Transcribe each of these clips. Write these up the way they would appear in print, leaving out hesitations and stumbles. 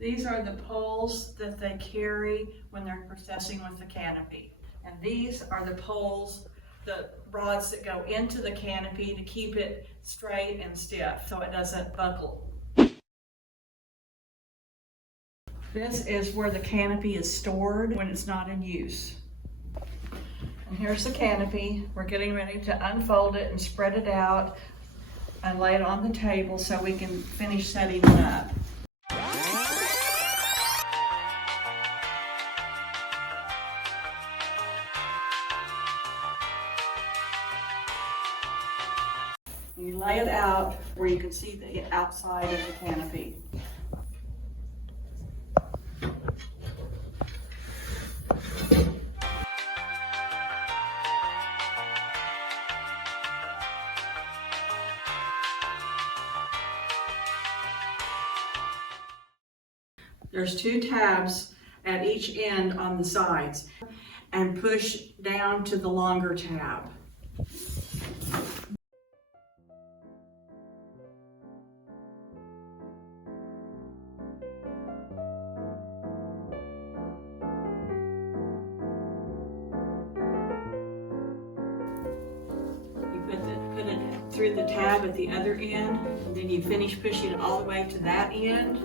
These are the poles that they carry when they're processing with the canopy. And these are the poles, the rods that go into the canopy to keep it straight and stiff so it doesn't buckle. This is where the canopy is stored when it's not in use. And here's the canopy. We're getting ready to unfold it and spread it out and lay it on the table so we can finish setting it up. You lay it out where you can see the outside of the canopy. There's 2 tabs at each end on the sides, and push down to the longer tab. Put it through the tab at the other end, and then you finish pushing it all the way to that end.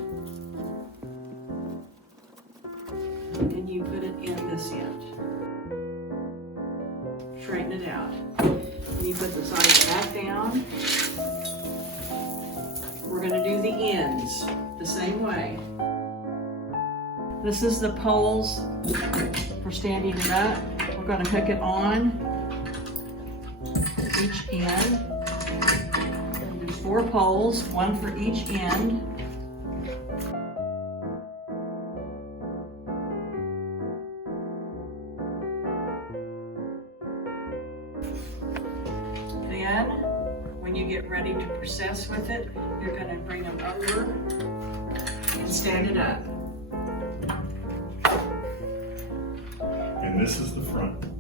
And then you put it in this end. Straighten it out. And you put the sides back down. We're going to do the ends the same way. This is the poles for standing it up. We're going to hook it on each end. There's 4 poles, 1 for each end. Then, when you get ready to process with it, you're going to bring them over and stand it up. And this is the front.